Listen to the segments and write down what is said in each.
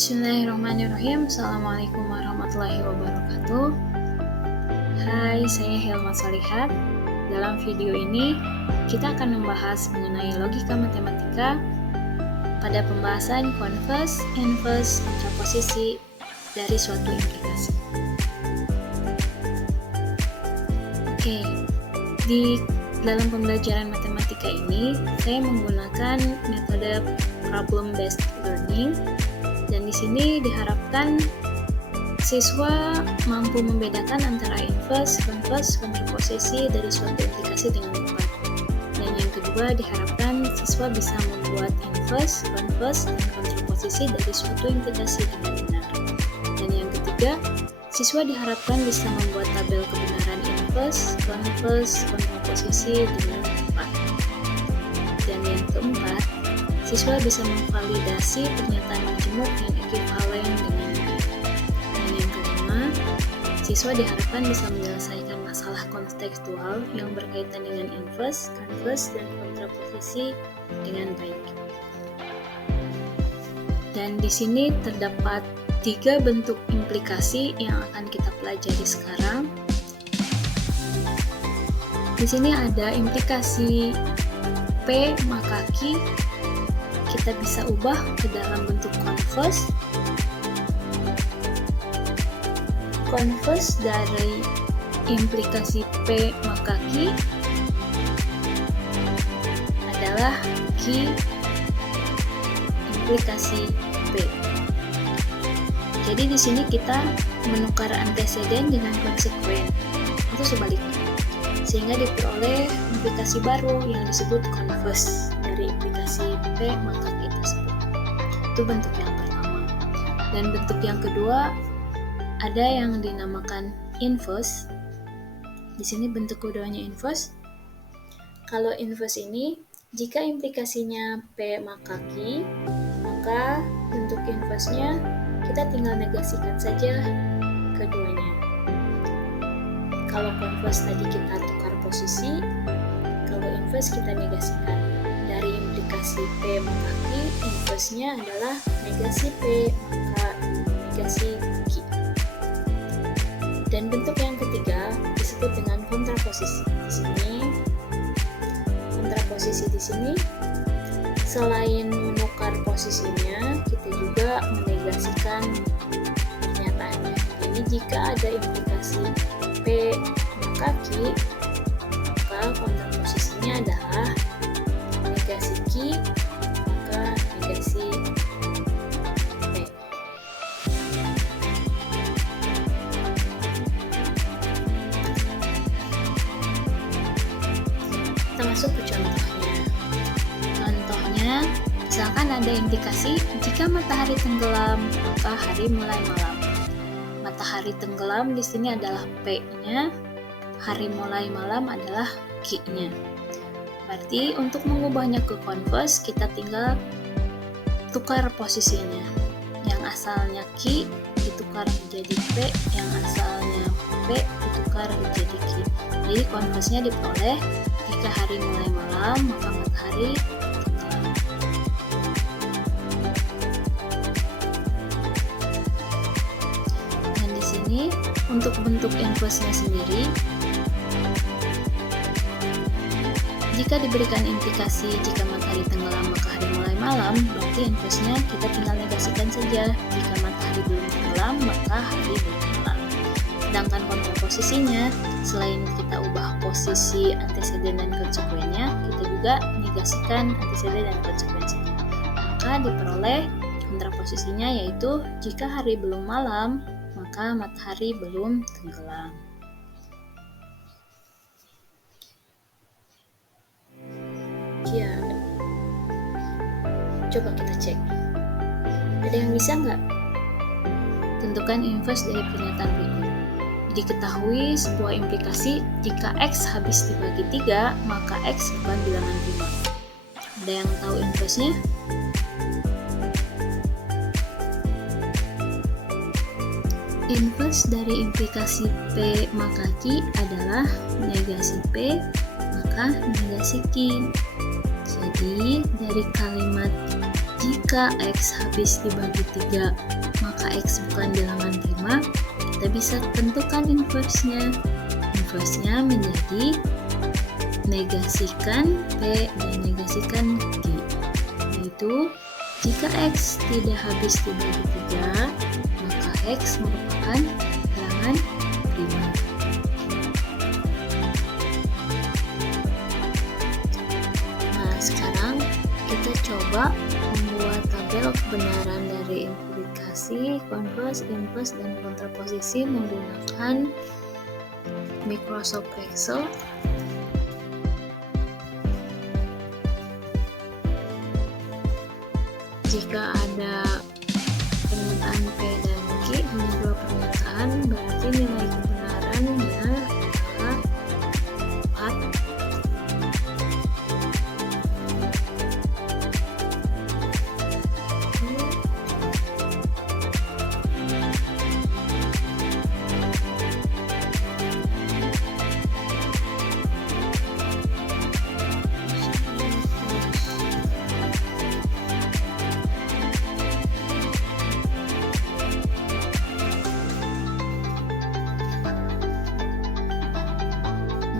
Bismillahirrahmanirrahim. Assalamualaikum warahmatullahi wabarakatuh. Hai, saya Hilma Solihat. Dalam video ini, kita akan membahas mengenai logika matematika pada pembahasan converse, inverse, kontraposisi dari suatu implikasi. Oke, di dalam pembelajaran matematika ini, saya menggunakan metode problem-based learning. Dan di sini diharapkan siswa mampu membedakan antara inverse, converse, kontraposisi dari suatu implikasi dengan tepat. Dan yang kedua, diharapkan siswa bisa membuat inverse, converse, dan kontraposisi dari suatu implikasi dengan benar. Dan yang ketiga, siswa diharapkan bisa membuat tabel kebenaran inverse, converse, kontraposisi dengan tepat. Dan yang keempat, siswa bisa memvalidasi pernyataan majemuk yang ekivalen dengan baik. Dan yang kelima, siswa diharapkan bisa menyelesaikan masalah kontekstual yang berkaitan dengan inverse, converse, dan kontraposisi dengan baik. Dan di sini terdapat 3 bentuk implikasi yang akan kita pelajari sekarang. Di sini ada implikasi P maka Q. Kita bisa ubah ke dalam bentuk converse. Converse dari implikasi P maka Q adalah Q implikasi P. Jadi di sini kita menukar anteseden dengan konsekuen atau sebaliknya, sehingga diperoleh implikasi baru yang disebut converse dari implikasi P maka Q tersebut. Itu bentuk yang pertama. Dan bentuk yang kedua ada yang dinamakan inverse. Di sini bentuk keduanya inverse. Kalau inverse ini, jika implikasinya P maka Q, maka bentuk inverse-nya kita tinggal negasikan saja keduanya. Kalau converse tadi kita tukar posisi, kalau inverse kita negasikan. Dari implikasi P maka Q, inverse-nya adalah negasi P maka negasi Q. Dan bentuk yang ketiga disebut dengan kontraposisi. Di sini kontraposisi di sini selain menukar posisinya, kita juga menegasikan pernyataannya. Jadi jika ada implikasi P maka Q, maka kontraposisinya adalah negasi Q maka negasi P. Kita masuk ke contohnya. Contohnya, misalkan ada implikasi jika matahari tenggelam maka hari mulai malam. Matahari tenggelam di sini adalah P-nya, hari mulai malam adalah Q-nya. Berarti untuk mengubahnya ke converse, kita tinggal tukar posisinya. Yang asalnya Q ditukar menjadi P, yang asalnya P ditukar menjadi Q. Jadi converse-nya diperoleh jika hari mulai malam, maka matahari tenggelam. Dan di sini untuk bentuk inverse-nya sendiri, jika diberikan implikasi jika matahari tenggelam maka hari mulai malam, berarti inverse-nya kita tinggal negasikan saja. Jika matahari belum tenggelam maka hari belum malam. Sedangkan kontraposisinya, selain kita ubah posisi anteseden dan konsekuennya, kita juga negasikan anteseden dan konsekuensinya. Maka diperoleh kontraposisinya yaitu jika hari belum malam, maka matahari belum tenggelam. Ya, coba kita cek. Ada yang bisa nggak? Tentukan inverse dari pernyataan berikut. Diketahui sebuah implikasi jika X habis dibagi 3, maka X bukan bilangan prima. Ada yang tahu inverse-nya? Inverse dari implikasi P maka Q adalah negasi P maka negasi Q. Jadi dari kalimat Jika X habis dibagi 3, maka X bukan bilangan prima. Kita bisa tentukan inverse-nya. Inverse-nya menjadi negasikan P dan negasikan Q. Yaitu, jika X tidak habis dibagi 3, maka X merupakan bilangan prima. Nah, sekarang kita coba membuat tabel kebenaran dari implikasi, converse, inverse, dan kontraposisi menggunakan Microsoft Excel. Jika ada pernyataan P dan Q, hanya 2 pernyataan, berarti nilai kebenarannya adalah 4.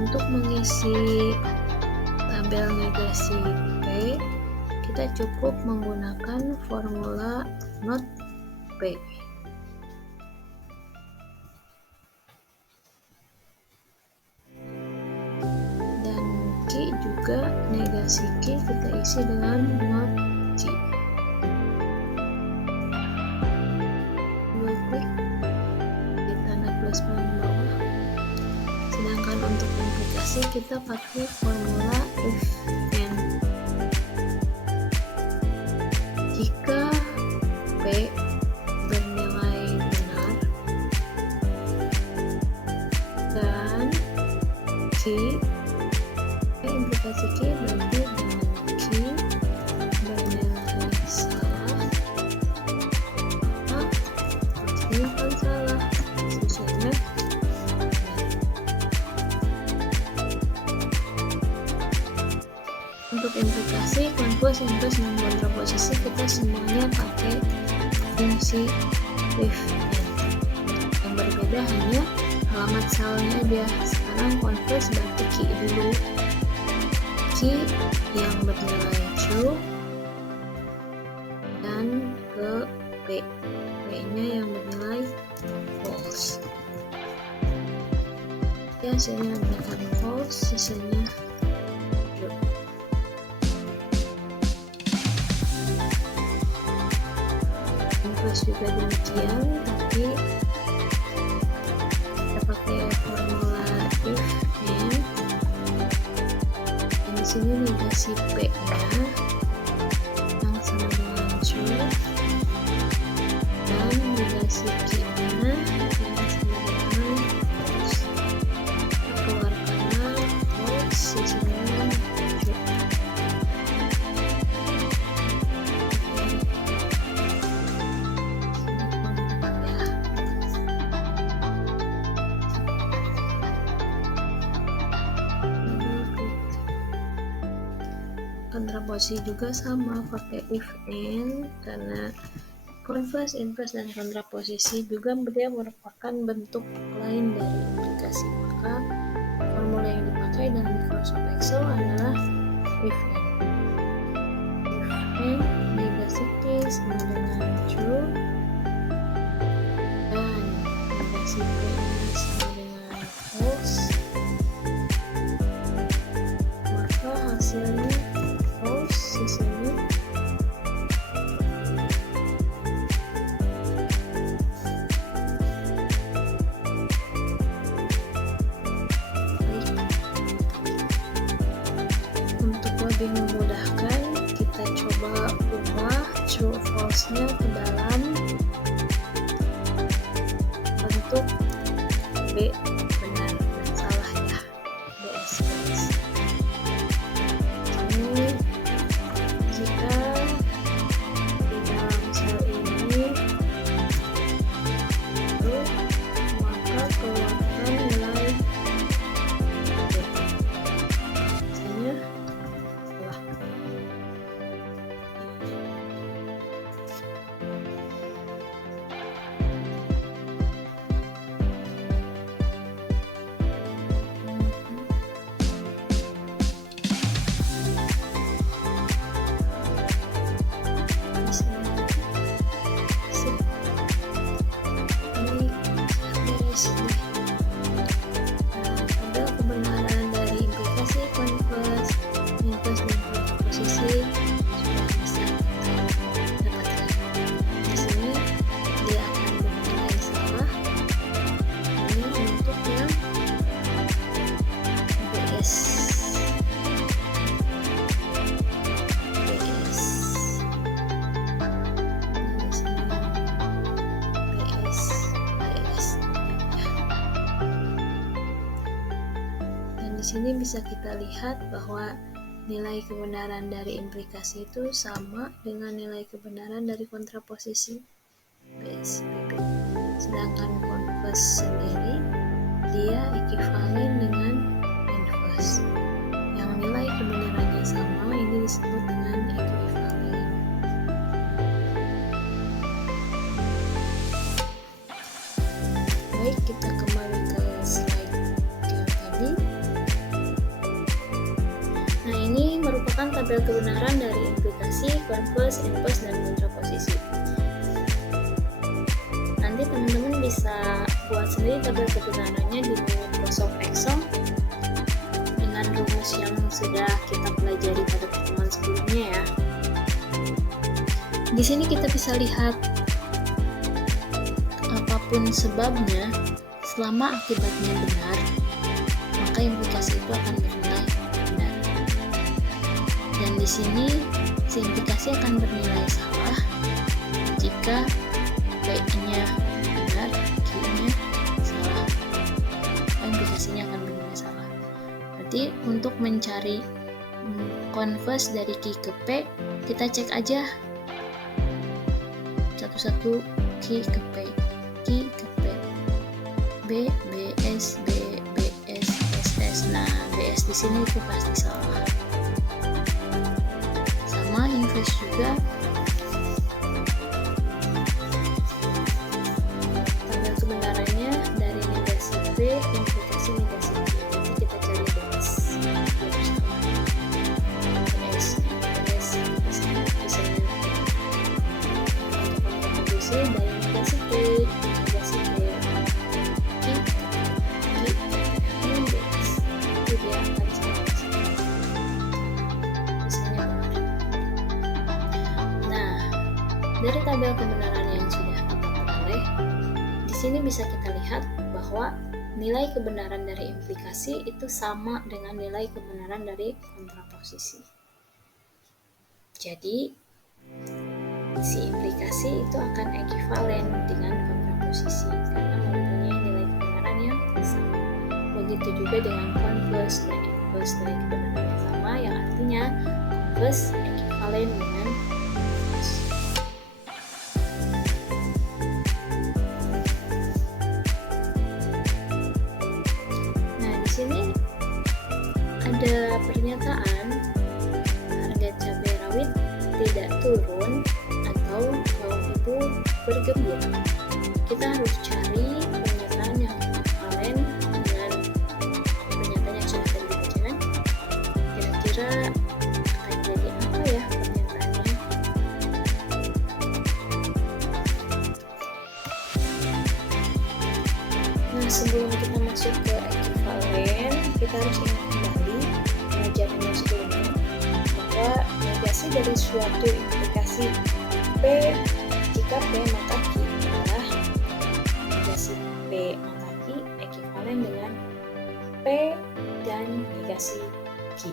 Untuk mengisi tabel negasi P, kita cukup menggunakan formula not P. Dan Q juga, negasi Q kita isi dengan not Q. Dua klik di tanda plus paling bawah. Sedangkan untuk implikasi kita pakai formula if and. Jika P bernilai benar dan Q, implikasi Q berarti dengan Q bernilai salah, maka ini kan salah, sisanya untuk implikasi, converse, inverse, dan kontraposisi kita semuanya pakai fungsi if and. Yang berbeda hanya alamat salnya aja. Sekarang converse berarti Q dulu. Q yang bernilai true dan ke P. P-nya yang bernilai false. Ya, hasilnya bernilai false, sisanya true. Inverse juga demikian, tapi kita pakai formula if and. Dan di sini negasi P-nya yang sama dengan true dan negasi Q-nya yang sama dengan false. Kita keluarkannya false, sisanya true. Kontraposisi juga sama, pakai if and, karena converse, inverse, dan kontraposisi juga dia merupakan bentuk lain dari implikasi. Maka formula yang dipakai dalam Microsoft Excel adalah if and. If and negasi Q sama dengan true dan negasi P sama dengan false, maka hasilnya false, sisanya baik. Untuk lebih memudahkan, kita coba ubah true false-nya ke dalam bentuk B benar dan salah ya, BSBS. Ini jika di dalam sel ini true, maka keluarkan nilai B. Misalnya salah. sini. Tabel kebenaran dari implikasi, converse, inverse, dan kontraposisi sudah bisa kita dapatkan. Di sini dia akan bernilai salah. Ini untuk yang BS. Di sini bisa kita lihat bahwa nilai kebenaran dari implikasi itu sama dengan nilai kebenaran dari kontraposisi BSBB. Sedangkan converse sendiri dia ekivalen dengan inverse. Yang nilai kebenarannya sama ini disebut dengan ekivalen. Baik, kita kembali ke slide yang tadi. Nah, ini merupakan tabel kebenaran dari implikasi, converse, inverse, dan kontraposisi. Nanti teman-teman bisa buat sendiri tabel kebenarannya di Microsoft Excel dengan rumus yang sudah kita pelajari pada pertemuan sebelumnya ya. Di sini kita bisa lihat apapun sebabnya, selama akibatnya benar, maka implikasi itu akan bernilai benar. Dan di sini si implikasi akan bernilai salah jika P-nya benar, Q-nya salah, maka implikasinya akan bernilai salah. Berarti untuk mencari converse dari Q ke P, kita cek aja satu-satu Q ke P, Q ke P, B, BS, B, BS, SS. Nah, BS di sini itu pasti salah. Sama inverse juga. Tabel kebenarannya dari negasi P, implikasi negasi Q. Nanti kita cari BS. Dari negasi P, negasi P, Q, ini BS. Itu dia akan sama. Misalnya benar. Nah, dari tabel kebenaran yang sudah kita peroleh, di sini bisa kita lihat bahwa nilai kebenaran dari implikasi itu sama dengan nilai kebenaran dari kontraposisi. Jadi, si implikasi itu akan ekivalen dengan kontraposisi karena mempunyai nilai kebenaran yang sama. Begitu juga dengan converse dan inverse, nilai kebenaran yang sama, yang artinya converse ekivalen dengan inverse. Nah, di sini ada pernyataan harga cabai rawit tidak turun atau kaum ibu bergembira. Kita harus cari pernyataan yang ekivalen dengan pernyataan yang sudah tadi dibacakan. Kira-kira akan jadi apa ya pernyataannya? Nah, sebelum kita masuk ke ekivalen, kita harus ingat kembali pelajaran yang sebelumnya bahwa negasi dari suatu implikasi P, jika P maka Q adalah negasi P maka Q ekivalen dengan P dan negasi Q.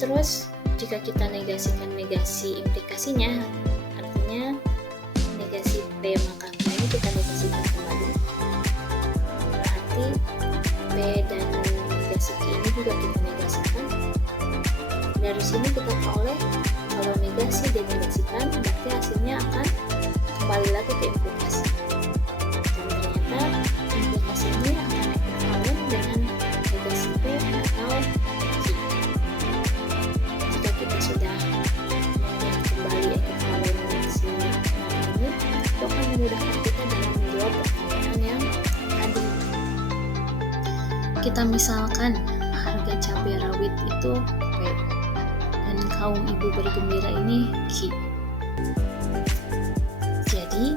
Terus jika kita negasikan negasi implikasinya, artinya negasi P maka Q ini kita negasikan kembali, berarti P dan negasi Q ini juga kita negasikan. Dari sini kita peroleh kalau negasi dinegasikan, berarti hasilnya akan kembali lagi ke implikasi. Dan ternyata implikasi ini akan ekivalen dengan negasi P atau Q. Jika kita sudah melihat kembali ekivalensi ini, itu akan memudahkan kita dalam menjawab pertanyaan yang tadi. Kita misalkan harga cabai rawit itu P dan kaum ibu bergembira ini Q. Jadi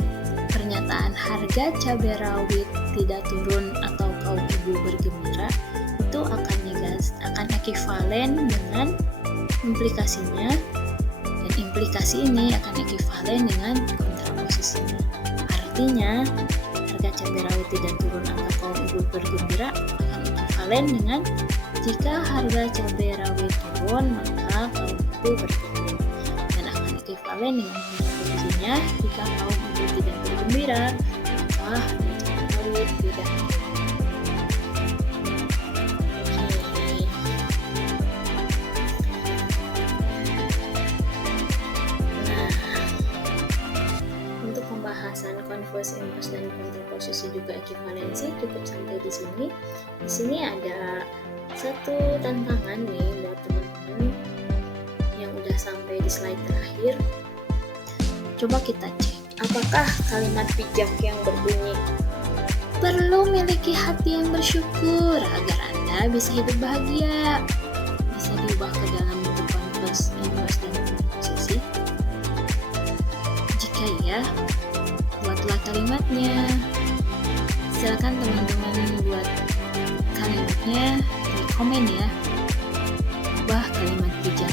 pernyataan harga cabai rawit tidak turun atau kaum ibu bergembira, itu akan ekivalen dengan implikasinya, dan implikasi ini akan ekivalen dengan kontraposisinya. Artinya, harga cabai rawit tidak turun atau kaum ibu bergembira akan ekivalen dengan jika harga cabai rawit turun maka kaum ibu bergembira, dan akan ekivalen dengan kontraposisinya jika kaum ibu tidak bergembira maka harga cabai rawit tidak turun. Pembahasan converse, inverse, dan kontraposisi juga ekivalensi cukup sampai di sini. Di sini ada satu tantangan nih buat teman-teman yang udah sampai di slide terakhir. Coba kita cek, apakah kalimat bijak yang berbunyi perlu miliki hati yang bersyukur agar Anda bisa hidup bahagia bisa diubah ke dalam bentuk converse, inverse, dan kontraposisi? Jika iya, buatlah kalimatnya. Silakan teman-teman buat kalimatnya di komen ya. Ubah kalimat bijak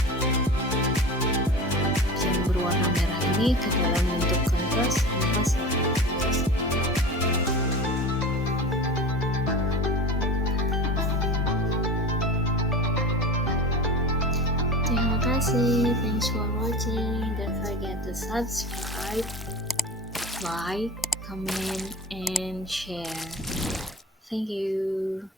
yang berwarna merah ini ke dalam bentuk converse, inverse, dan kontraposisi. Terima kasih. Thanks for watching. Don't forget to subscribe, like, comment, and share. Thank you.